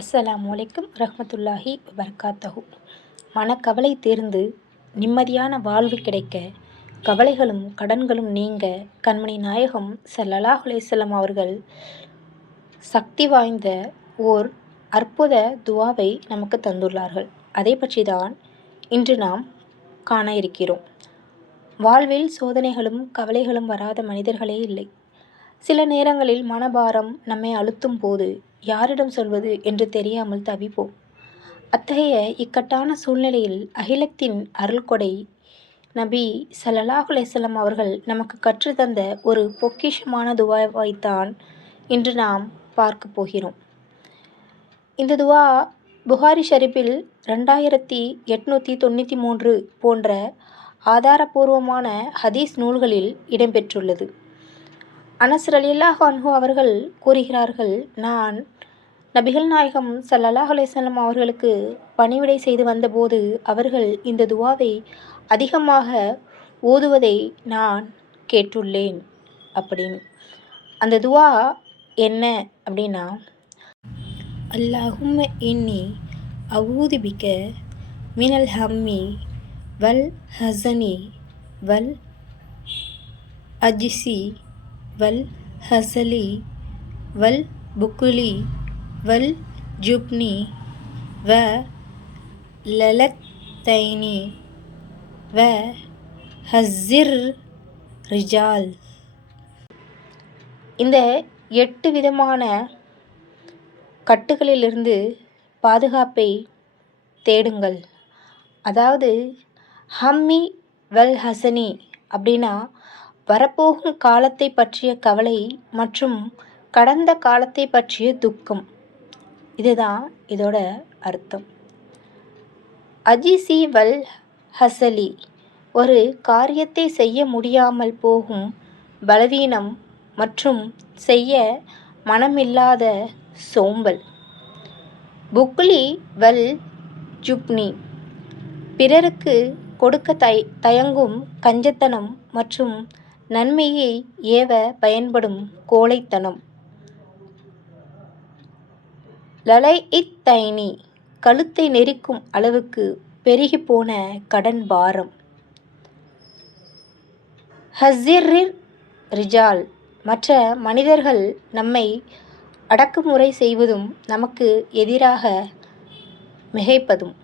அஸ்ஸலாமு அலைக்கும் ரஹ்மத்துல்லாஹி வபரகாத்தஹு. மனக்கவலை தீர்ந்து நிம்மதியான வாழ்வு கிடைக்க, கவலைகளும் கடன்களும் நீங்க கண்மணி நாயகம் ஸல்லல்லாஹு அலைஹி வஸல்லம் அவர்கள் சக்தி வாய்ந்த ஓர் அற்புத துவாவை நமக்கு தந்துள்ளார்கள். அதை பற்றி தான் இன்று நாம் காண இருக்கிறோம். வாழ்வில் சோதனைகளும் கவலைகளும் வராத மனிதர்களே இல்லை. சில நேரங்களில் மனபாரம் நம்மை அழுத்தும் போது யாரிடம் சொல்வது என்று தெரியாமல் தவிப்போம். அத்தகைய இக்கட்டான சூழ்நிலையில் அகிலத்தின் அருள்கொடை நபி ஸல்லல்லாஹு அலைஹி வஸல்லம் அவர்கள் நமக்கு கற்றுத்தந்த ஒரு பொக்கிஷமான துவாவைத்தான் இன்று நாம் பார்க்க போகிறோம். இந்த துவா புகாரி ஷரீஃபில் 2893 போன்ற ஆதாரபூர்வமான ஹதீஸ் நூல்களில் இடம்பெற்றுள்ளது. அனஸ் ரலியல்லாஹு அன்ஹு அவர்கள் கூறுகிறார்கள், நான் நபிகள் நாயகம் ஸல்லல்லாஹு அலைஹி வஸல்லம் அவர்களுக்கு பணிவிடை செய்து வந்தபோது அவர்கள் இந்த துவாவை அதிகமாக ஓதுவதை நான் கேட்டுள்ளேன் அப்படின்னு. அந்த துவா என்ன அப்படின்னா, அல்லாஹும்ம இன்னி அஊது பிக மினல் ஹம்மி வல் ஹஸனி வல் அஜ்ஸி வல் ஹஸலி வல் புக்குலி வல் ஜுப்னி வ லலத்தைனி வ ஹஸ்ஸிர் ரிஜால். இந்த 8 விதமான கட்டுகளிலிருந்து பாதுகாப்பை தேடுங்கள். அதாவது ஹம்மி வல் ஹசனி அப்படின்னா வரப்போகும் காலத்தை பற்றிய கவலை மற்றும் கடந்த காலத்தை பற்றிய துக்கம். இதுதான் இதோட அர்த்தம். அஜிசி வல் ஹசலி ஒரு காரியத்தை செய்ய முடியாமல் போகும் பலவீனம் மற்றும் செய்ய மனமில்லாத சோம்பல். புக்லி வல் ஜுப்னி பிறருக்கு கொடுக்க தயங்கும் கஞ்சத்தனம் மற்றும் நன்மையை ஏவ பயன்படும் கோழைத்தனம். லலைஇத்தைனி கழுத்தை நெரிக்கும் அளவுக்கு பெருகி போன கடன் பாரம். ஹஸ்ஸிர் ரிஜால் மற்ற மனிதர்கள் நம்மை அடக்குமுறை செய்வதும் நமக்கு எதிராக மிகைப்பதும்.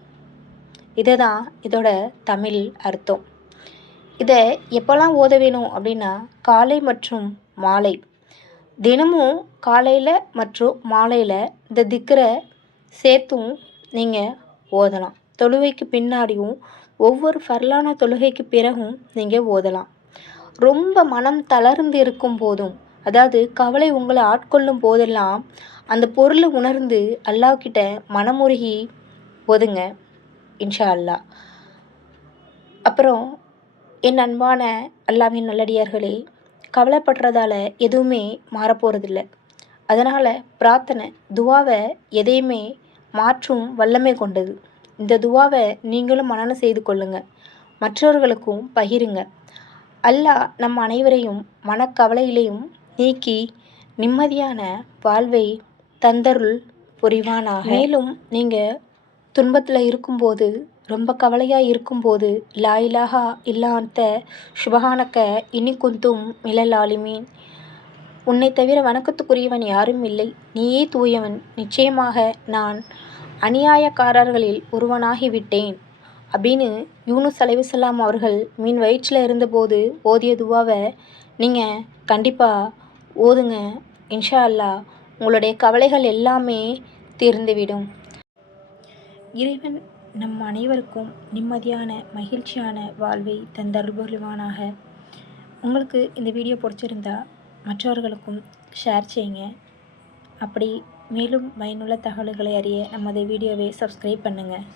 இதுதான் இதோட தமிழ் அர்த்தம். இதை எப்போல்லாம் ஓத வேணும் அப்படின்னா, காலை மற்றும் மாலை. தினமும் காலையில் மற்றும் மாலையில் இந்த திக்ரை சேர்த்தும் நீங்கள் ஓதலாம். தொழுகைக்கு பின்னாடியும் ஒவ்வொரு ஃபர்லான தொழுகைக்கு பிறகும் நீங்கள் ஓதலாம். ரொம்ப மனம் தளர்ந்து இருக்கும் போதும், அதாவது கவலை உங்களை ஆட்கொள்ளும் போதெல்லாம் அந்த பொருளை உணர்ந்து அல்லாஹ்கிட்ட மனமுருகி ஓதுங்க இன்ஷா அல்லாஹ். அப்புறம் என் அன்பான அல்லாஹ்வின் நல்லடியார்களே, கவலைப்படுறதால எதுவுமே மாறப்போகிறதில்ல. அதனால் பிரார்த்தனை துவாவை எதையுமே மாற்றும் வல்லமை கொண்டது. இந்த துவாவை நீங்களும் மனனம் செய்து கொள்ளுங்கள், மற்றவர்களுக்கும் பகிருங்க. அல்லாஹ் நம் அனைவரையும் மனக்கவலையிலையும் நீக்கி நிம்மதியான வாழ்வை தந்தருள் புரிவானாக. மேலும் நீங்கள் துன்பத்தில் இருக்கும்போது, ரொம்ப கவலையாக இருக்கும்போது, லா இலாஹா இல்லா அன்த சுபஹானக்க இன்னி குந்தும் மினல் ஆலிமீன், உன்னை தவிர வணக்கத்துக்குரியவன் யாரும் இல்லை, நீயே தூயவன், நிச்சயமாக நான் அநியாயக்காரர்களில் ஒருவனாகிவிட்டேன் அப்படின்னு யூனுஸ் அலைஹிஸ்ஸலாம் அவர்கள் மீன் வயிற்றில் இருந்தபோது ஓதிய துவாவை நீங்கள் கண்டிப்பாக ஓதுங்க. இன்ஷா அல்லாஹ் உங்களுடைய கவலைகள் எல்லாமே தீர்ந்துவிடும். இறைவன் நம் அனைவருக்கும் நிம்மதியான மகிழ்ச்சியான வாழ்வை தந்தருள்வானாக. உங்களுக்கு இந்த வீடியோ பிடிச்சிருந்தா மற்றவர்களுக்கும் ஷேர் செய்யுங்க. அப்படி மேலும் பயனுள்ள தகவல்களை அறிய நமது வீடியோவை சப்ஸ்கிரைப் பண்ணுங்கள்.